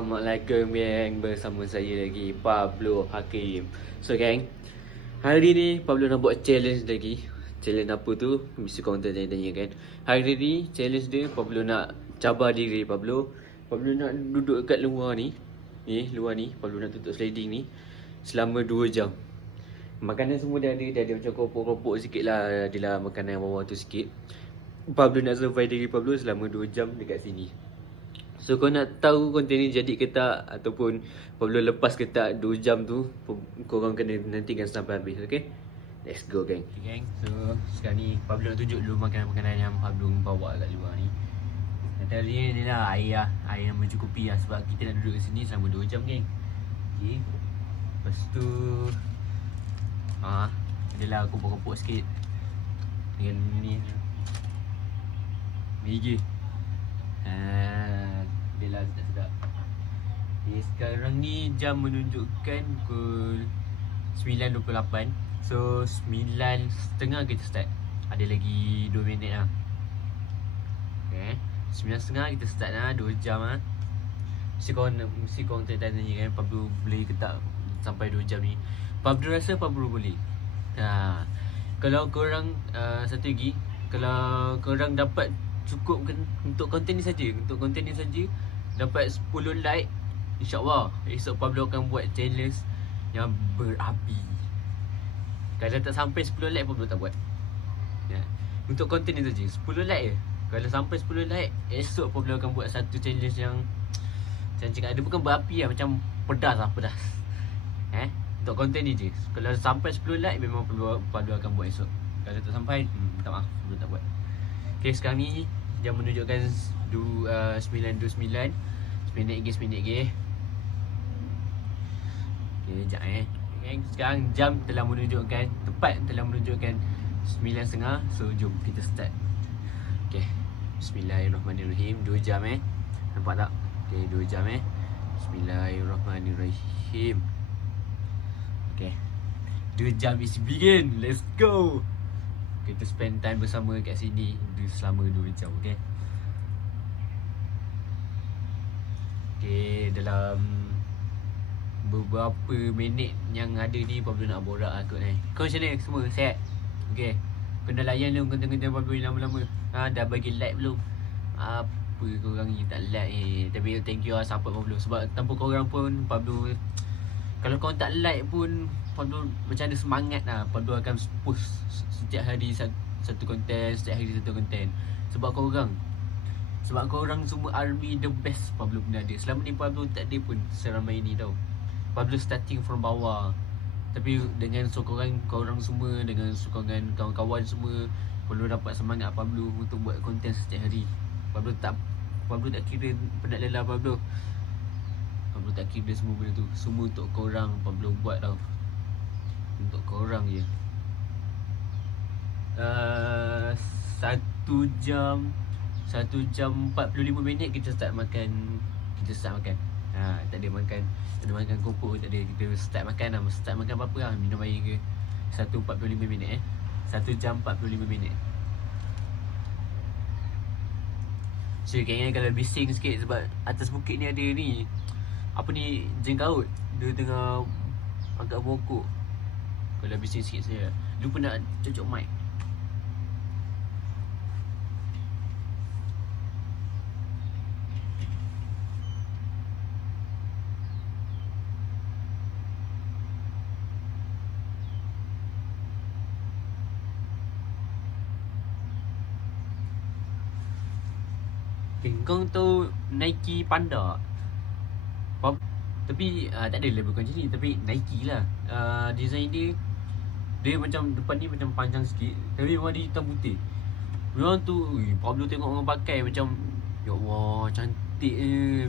Assalamualaikum gang, bersama saya lagi Pablo Hakim. So gang, hari ni Pablo nak buat challenge lagi. Challenge apa tu? Mesti korang tanya-tanya kan. Hari ni challenge dia Pablo nak cabar diri Pablo. Pablo nak duduk kat luar ni. Luar ni Pablo nak tutup sliding ni selama 2 jam. Makanan semua dah ada macam keropok-keropok sikit lah. Adalah makanan bawah tu sikit. Pablo nak survive diri Pablo selama 2 jam dekat sini. So kau nak tahu konten ni jadi ke tak, ataupun Pablo lepas ke tak 2 jam tu, korang kena nantikan sampai habis, okay? Let's go gang. Okay, gang, so sekarang ni Pablo nak tunjuk dulu makanan-makanan yang Pablo bawa kat luar ni. Antaranya ni lah air yang mencukupi lah, sebab kita nak duduk kat sini selama 2 jam gang. Okay, lepas tu adalah kopok-kopok sikit dengan ni Migi. Adalah sedap-sedap. Okay, sekarang ni jam menunjukkan pukul 9.28. So 9.30 kita start. Ada lagi 2 minit lah. Okay, 9.30 kita start lah, 2 jam lah. Mesti korang tanya-tanya kan, Pablo boleh ke tak sampai 2 jam ni. Pablo rasa Pablo boleh. Kalau korang satu lagi, kalau korang dapat cukup untuk konten ni saja, dapat 10 like, InsyaAllah esok Pablo akan buat challenge yang berapi. Kalau tak sampai 10 like, Pablo tak buat ya. Untuk konten ni saja 10 like je. Kalau sampai 10 like, esok Pablo akan buat satu challenge yang macam cakap, dia bukan berapi lah, macam pedas. Untuk konten ni je. Kalau sampai 10 like, memang Pablo akan buat esok. Kalau tak sampai, minta maaf, Pablo tak buat. Okay, sekarang ni jam menunjukkan 9.29. Seminit lagi. Okay, sekejap okay, sekarang jam telah menunjukkan, tepat telah menunjukkan 9.30. So jom kita start. Okay, Bismillahirrahmanirrahim. 2 jam nampak tak? Okay, 2 jam Bismillahirrahmanirrahim. Okay, 2 jam is begin. Let's go. Kita spend time bersama kat sini selama 2 jam, okay? Okay, dalam beberapa minit yang ada ni, Pablo nak borak lah kot ni. Kau macam mana semua? Sihat? Okay, kena layan lu konten-konten Pablo ni lama-lama. Dah bagi like belum? Apa korang ni tak like Tapi thank you lah support Pablo. Sebab tanpa korang pun Pablo, kalau korang tak like pun, Pablo macam ada semangat lah. Pablo akan post setiap hari satu konten, Sebab korang semua army the best Pablo pernah ada. Selama ni Pablo tak ada pun seramai ni tau. Pablo starting from bawah. Tapi dengan sokongan korang semua, dengan sokongan kawan-kawan semua, Pablo dapat semangat Pablo untuk buat konten setiap hari. Pablo tak kira penat lelah Pablo tak kira semua benda tu. Semua untuk korang Pablo buat tau. Untuk korang je. 1 jam 45 minit kita start makan. Tak ada makan kopok, tak ada. Kita start makan lah. Start makan apa-apa lah, minum air ke. 1.45 minit 1 jam 45 minit. So kayaknya kalau bising sikit, sebab atas bukit ni ada ni, apa ni, jengkaut. Dia tengah agak bongkok. Kalau bising sikit saya lupa nak cocok mic. Kau tahu Nike Panda? Tapi tak ada label macam ni. Tapi Nike lah. Design dia macam depan ni macam panjang sikit, tapi warna hitam putih. Memang tu Pablo tengok orang pakai macam, ya Allah, cantik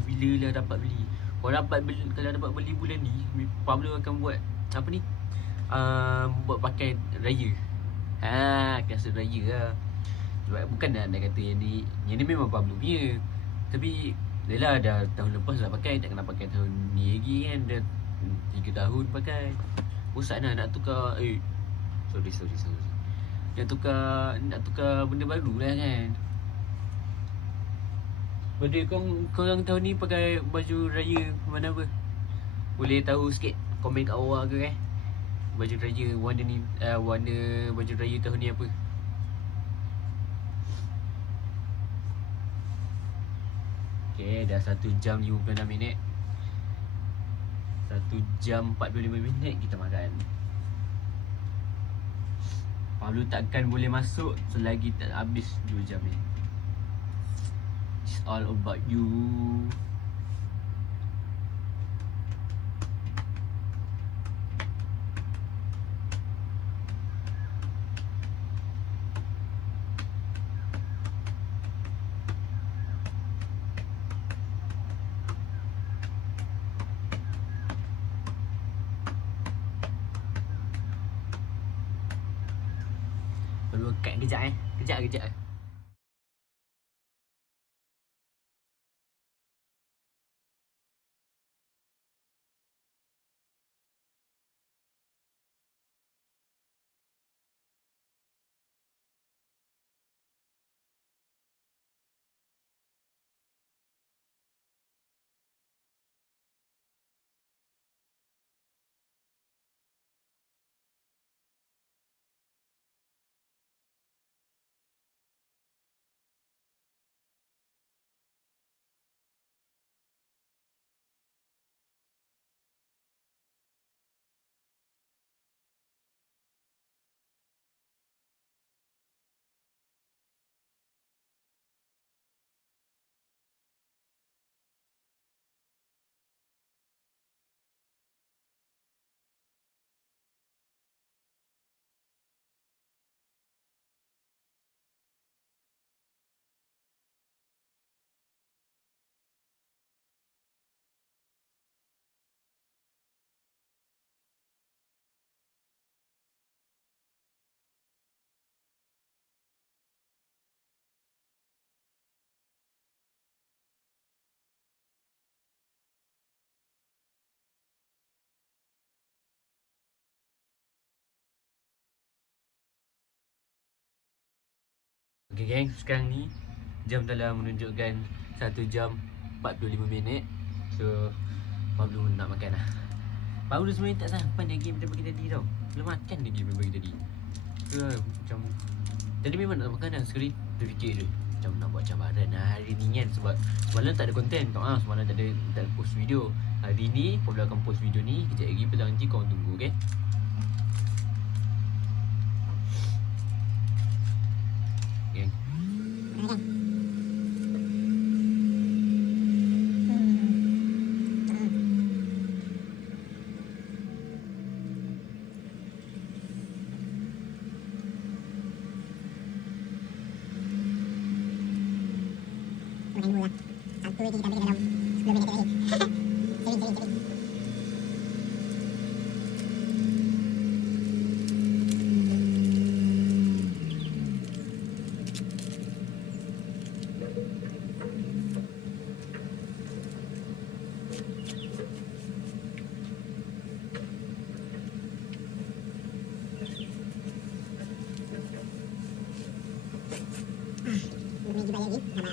bila lah dapat beli. Kalau dapat beli bulan ni, Pablo akan buat apa ni, buat pakai raya. Kasut raya lah. Sebab bukan nak kata yang ni memang Pablo punya. Tapi yelah, dah tahun lepas dah pakai, tak kena pakai tahun ni lagi kan. Dah 3 tahun pakai. Bosan lah nak tukar. Sorry. Nak tukar benda baru lah kan. Birthday korang tahun ni pakai baju raya mana apa? Boleh tahu sikit komen kat bawah ke kan? Baju raya warna ni, warna baju raya tahun ni apa? Okay, dah 1 jam 56 minit. 1 jam 45 minit kita makan. Pablo takkan boleh masuk selagi tak habis 2 jam ni. It's all about you. Pablo kat kejap Kejap Okay gang, sekarang ni jam telah menunjukkan 1 jam 45 minit. So Pablo nak makan lah. Pablo sebenarnya tak sampai lagi macam bagi tadi tau. Belum makan lagi macam bagi tadi. So macam tadi memang nak makan lah. Sekali terfikir je macam nak buat cabaran hari ni kan. Sebab semalam tak ada konten tau lah. Semalam tak ada post video. Hari ni Pablo akan post video ni. Kejap lagi petang nanti korang tunggu okay. Satu lagi kita ambil dalam 10 minit terakhir. Sering. Ini juga lagi sama.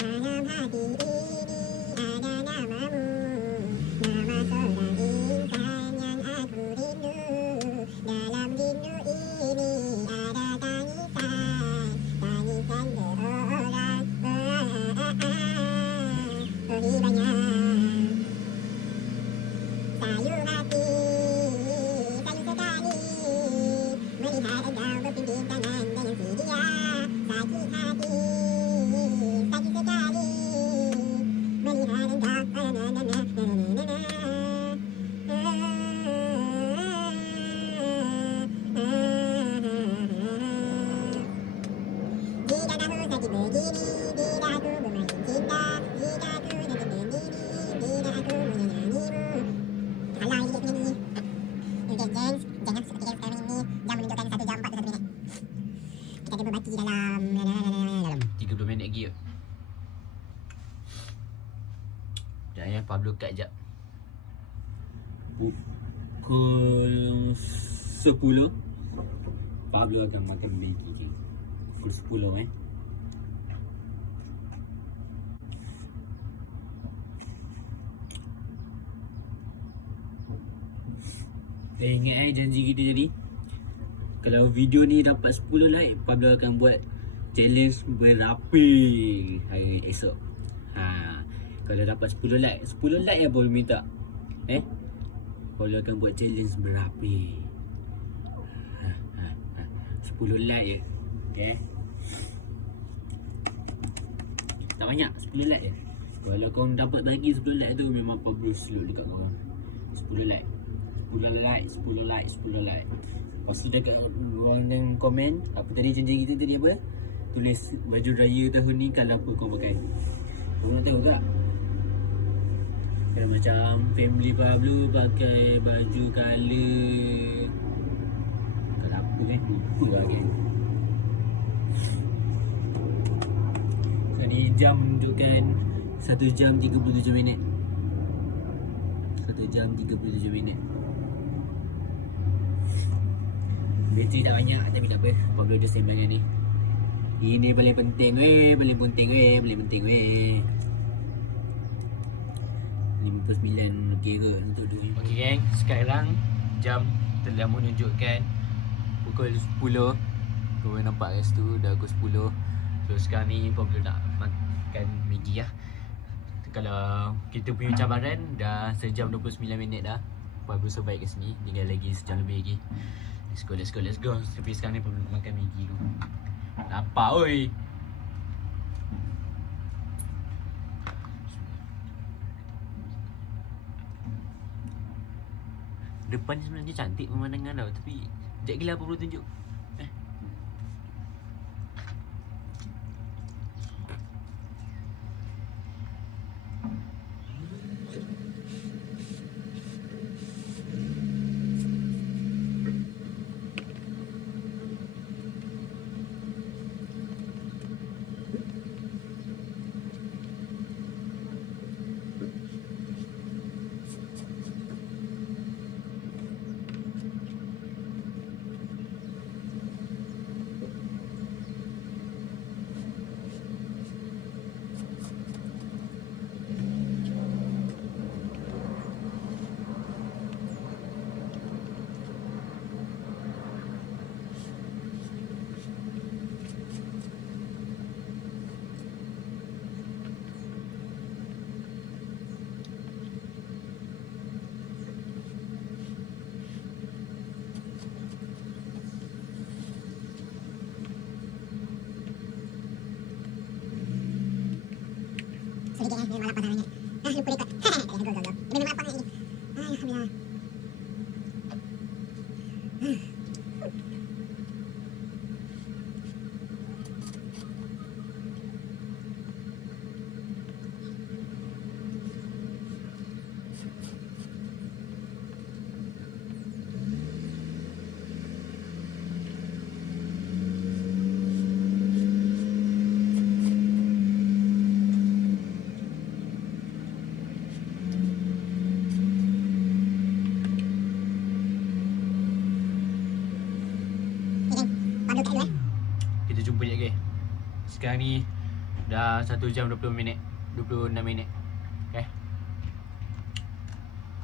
Dalam hati ini ada namamu, nama seorang insan yang aku rindu. Dalam rindu ini ada tangisan, tangisan seorang lebih banyak. Sayu hati, sayu sekali melihat engkau berpimpin tangan dengan sedia. Sakit hati, sakit sekali melihat engkau jika kamu sakit begini, bila aku bermain cinta, jika aku datang sendiri, bila aku menyayangimu. Alah, ini dia penyanyi. Okay, gengs, jangan seperti yang sekarang ini jam menunjukkan 1 jam 41 minit. Kita ada berbaki dalam 30 minit lagi je. Sekejap ya, Pablo kat jap. Pukul 10 Pablo akan makan Maggi. Pukul 10 ingat janji kita jadi. Kalau video ni dapat 10 like, Pablo akan buat challenge berapi hari esok. Kalau dapat 10 like yang Pablo minta. Pablo akan buat challenge berapi. 10 like je. Okay. Tak banyak, 10 like je. Kalau kau dapat bagi 10 like tu, memang Pablo slow dekat kau. 10 like. 10 like. Lepas tu dekat ruang yang komen, apa tadi janji kita tadi apa? Tulis baju raya tahun ni kalau apa kau pakai. Kau nak tahu tak? Kalau macam family Pablo pakai baju colour apa lupa lah kan. So ni jam menunjukkan 1 jam 37 minit. 1 jam 37 minit. Bateri tak banyak tapi tak apa. Pablo ada sembangkan ni. Ini paling penting weh. 59 okey ke untuk dua ni. Okey gang, sekarang jam telah menunjukkan pukul 10. Kau nampak kat situ dah pukul 10. So sekarang ni Pablo nak makan Maggi lah. Kalau kita punya cabaran dah sejam 29 minit dah. Pablo survive kat sini. Tinggal lagi sejam lebih lagi. Let's go. Tapi sekarang ni Pablo nak makan Maggi dulu. Nampak oi. Depan ni sebenarnya cantik pemandangan tau. Tapi sekejap gila apa perlu tunjuk. Sedikit memang lapar namanya. Lupa rekod. Go. Memang lapar lagi. Alhamdulillah. Kita jumpa je guys. Sekarang ni dah 1 jam 26 minit. Okay.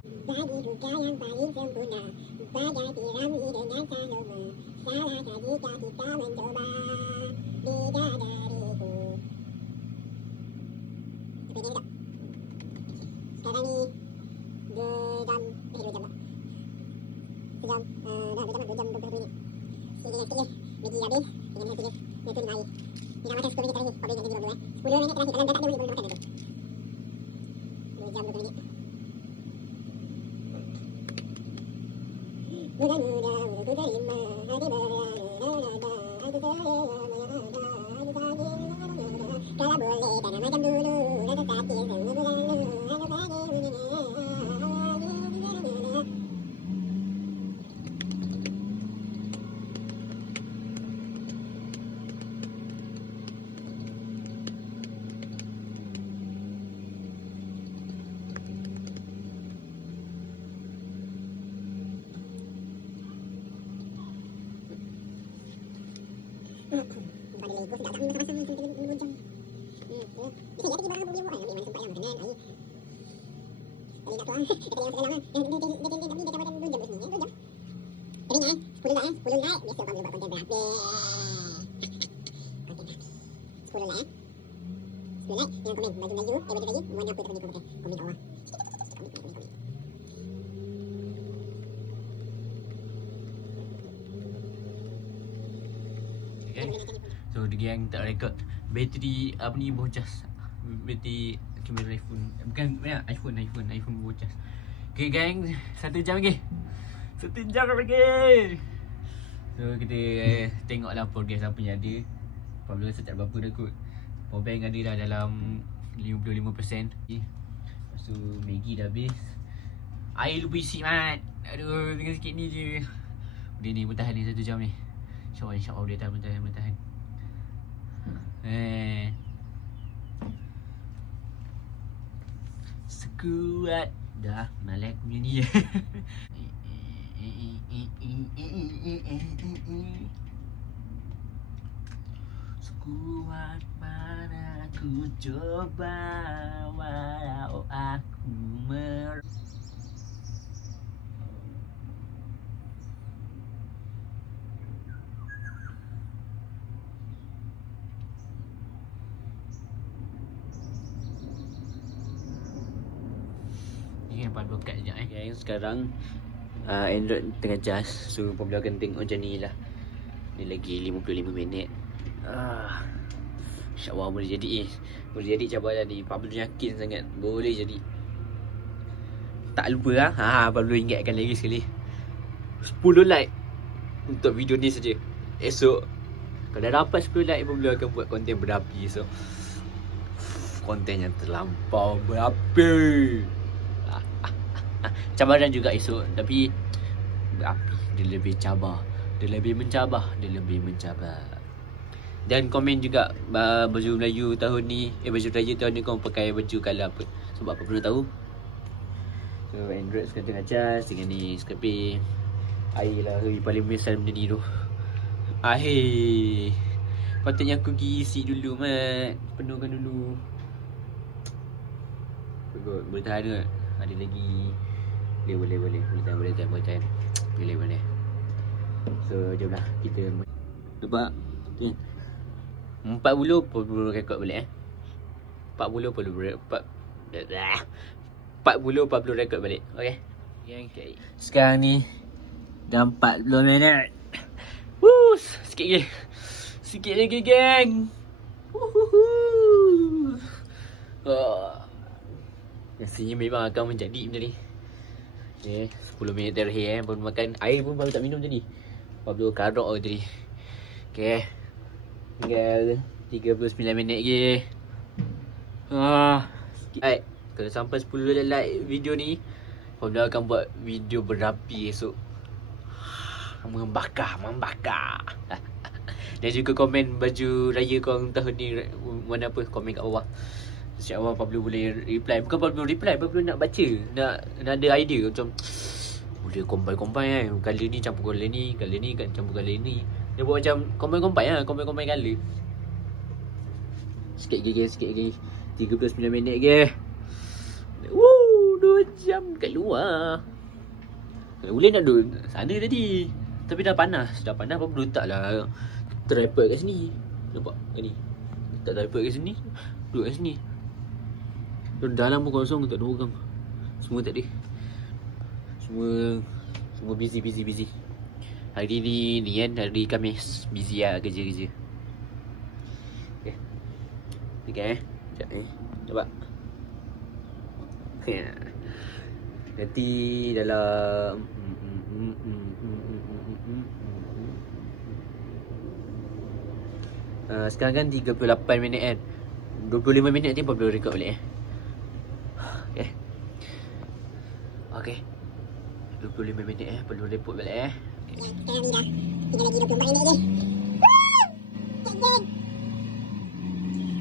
Jadi duka yang paling sempurna bagai piramid dengan Saloma. Salahkah jika kita mencoba bidadariku. Tapi dia tak. Sekarang ni 2 jam 2 jam tak. Sejam, dah 2 jam 20 minit. Sikit-sikit Maggi habis, tinggal happy guys. Itu 5 hari. Ni nak makan 10 minit terakhir. Pablo janji 20 10 minit terakhir. Kalau dah tak dia boleh makan dah tu. 2 jam 20 minit. Muda-muda ku terima hati berada. Aku kalau boleh tanam macam dulu. Rasa sakit semua berlalu. Aku pergi tuang. Dia kena yang segala. Dia tapi dia macam 2 jam kat sini. 2 jam. Tapi ingat 10 like 10 like. Biasa Pablo buat konten berapi. Konten berapi. 10 like 10 like. Yang komen baju-baju. Baju-baju. Mana aku tak komen. Komen Allah. Komen. Okay. So the gang tak record. Bateri apa ni bocas. Bateri kamera iPhone. Bukan ya, iPhone bocas. Okay gang, 1 jam lagi. 1 jam lagi. So kita tengoklah progress apa yang ada. Pablo rasa tak berapa dah kot. Power bank ada dah dalam 55%. Lepas tu Maggi dah habis. Air lupa isi mat. Aduh, tinggal sikit ni je. Dia ni bertahan ni 1 jam ni. InsyaAllah dia bertahan. Sekuat dah malak punya ni. Sekuat mana aku coba walau aku Yang 42 kat sekejap Okay, sekarang Android tengah cas. So Pablo akan tengok macam ni lah. Ni lagi 55 minit. InsyaAllah boleh jadi Boleh jadi cabar tadi. Pablo yakin sangat boleh jadi. Tak lupa lah Pablo ingatkan lagi sekali 10 like untuk video ni saja. Esok kalau dapat 10 like, Pablo akan buat konten berapi. So konten yang terlampau berapi. Cabaran juga esok. Tapi berapi. Dia lebih cabar. Dia lebih mencabar. Dan komen juga baju Melayu tahun ni, baju raya tahun ni kau pakai baju colour apa. Sebab apa perlu tahu. So Android sekarang tengah cas. Dengan ni Skype. Air lah paling menyesal benda ni tu. Air. Patutnya aku pergi isi dulu mat. Penuhkan dulu. Boleh tahan ke? Ada lagi. Boleh tahan. Boleh. So jom lah kita nampak. 40 perlu rekod balik 40 perlu rekod balik. Okay. Sekarang ni dah 40 minit. Sikit lagi geng. Rasanya memang akan menjadi benda ni. 10 minit terakhir baru makan. Air pun baru tak minum tadi. Pablo karok tadi. Okay, tinggal 39 minit lagi. Alright, kalau sampai 10 like video ni, Pablo akan buat video berapi esok. Membakar. Dan juga komen baju raya korang tahun ni mana apa, komen kat bawah. InsyaAllah Pablo boleh reply. Bukan Pablo reply, Pablo nak baca. Nak ada idea macam boleh combine Colour ni campur colour ni, colour ni campur colour ni. Dia buat macam combine colour. Sikit lagi 39 minit lagi. 2 jam kat luar. Boleh nak duduk sana tadi. Tapi dah panas Pablo letaklah tripod kat sini. Nampak kat ni. Letak tripod kat sini. Duduk kat sini. Dalam pun kosong, tak ada orang. Semua tak ada. Semua busy. Hari ni kan hari Khamis. Busy lah kerja. Okay. Sekejap ni. Nampak? Nanti dalam sekarang kan 38 minit kan. 25 minit nanti Pablo record balik Okay. 25 minit perlu report balik Sekarang ni dah tinggal lagi 24 minit je. Sekarang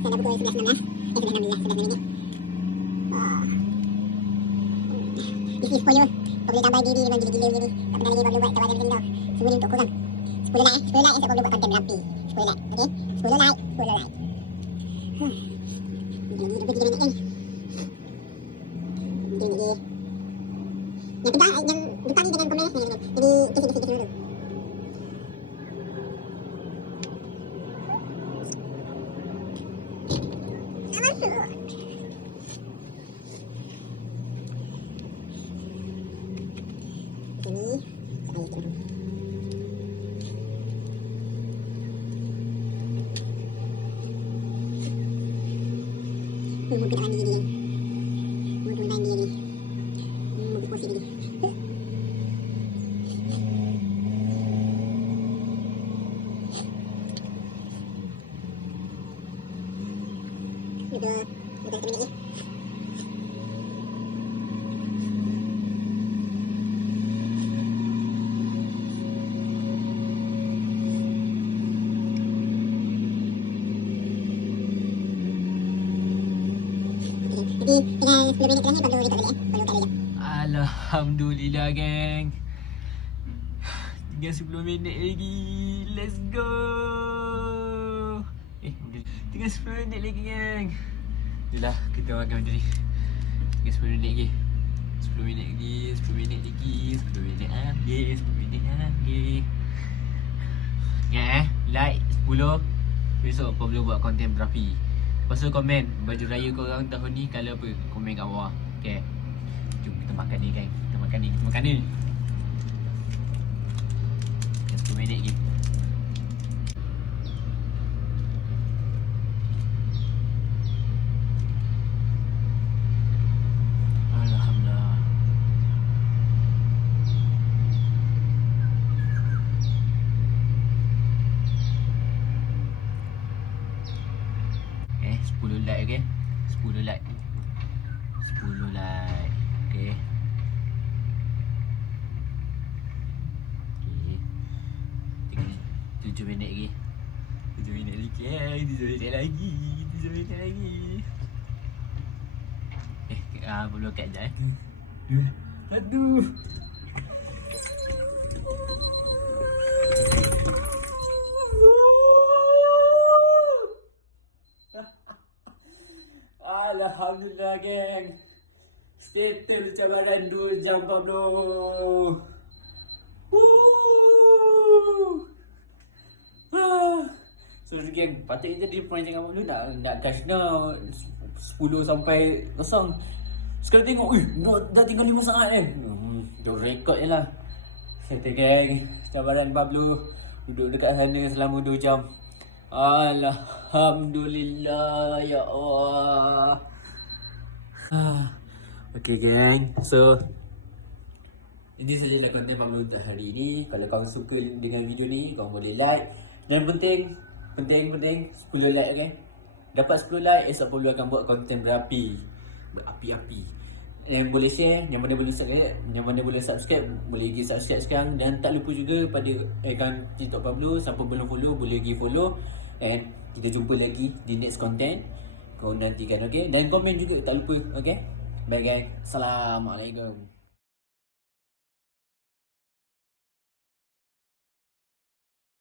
dah pukul 11.16 minit. This is for you. Kau boleh tambah diri memang gila-gila macam ni. Tak pernah lagi Pablo buat tawaran macam ni tau. Semua ni untuk korang. 10 like esok Pablo buat konten berapi. 10 like, okay? 10 like. Tinggal lagi 23 minit kan. 23 minit lagi. Jadi tinggal 10 minit terakhir Pablo record balik Pablo kat dia. Alhamdulillah gang. Tinggal 10 minit lagi. Let's go. Tinggal 10 minit lagi gang. Itulah kita makan macam ni. Tinggal 10 minit lagi. 10 minit lagi, 10 minit lagi, 10 minit habis, 10 minit habis. Ingat like 10. Besok Pablo buat konten berapi. Lepas tu komen baju raya korang tahun ni colour apa? Komen kat bawah. Okay. Jom kita makan ni gang. Kita makan ni. 10 minit lagi. Alhamdulillah. Okay, 10 like okay. 10 like. 10 like. Okay. Tinggal 7 minit lagi. 7 minit lagi. 7 minit lagi. 7 minit lagi. Belum kat sekejap Aduh. Alhamdulillah geng. Settle cabaran 2 jam Pablo. So geng, patutnya jadi perancangan Pablo nak cash now 10 sampai 0. Sekarang tengok, dah tinggal 5 saat Duk rekod je lah. Settle geng, cabaran Pablo duduk dekat sana selama 2 jam. Alhamdulillah, ya Allah. Okay geng, so ini sajalah konten Pablo untuk hari ni. Kalau korang suka dengan video ni, korang boleh like. Dan penting 10 like kan. Dapat 10 like, esok Pablo akan buat konten berapi. Yang boleh share, yang mana boleh subscribe, boleh pergi subscribe sekarang. Dan tak lupa juga pada akaun TikTok Pablo, siapa belum follow boleh pergi follow. And kita jumpa lagi di next content. Kau nantikan, okay? Dan komen juga tak lupa, okay? Bye guys. Assalamualaikum.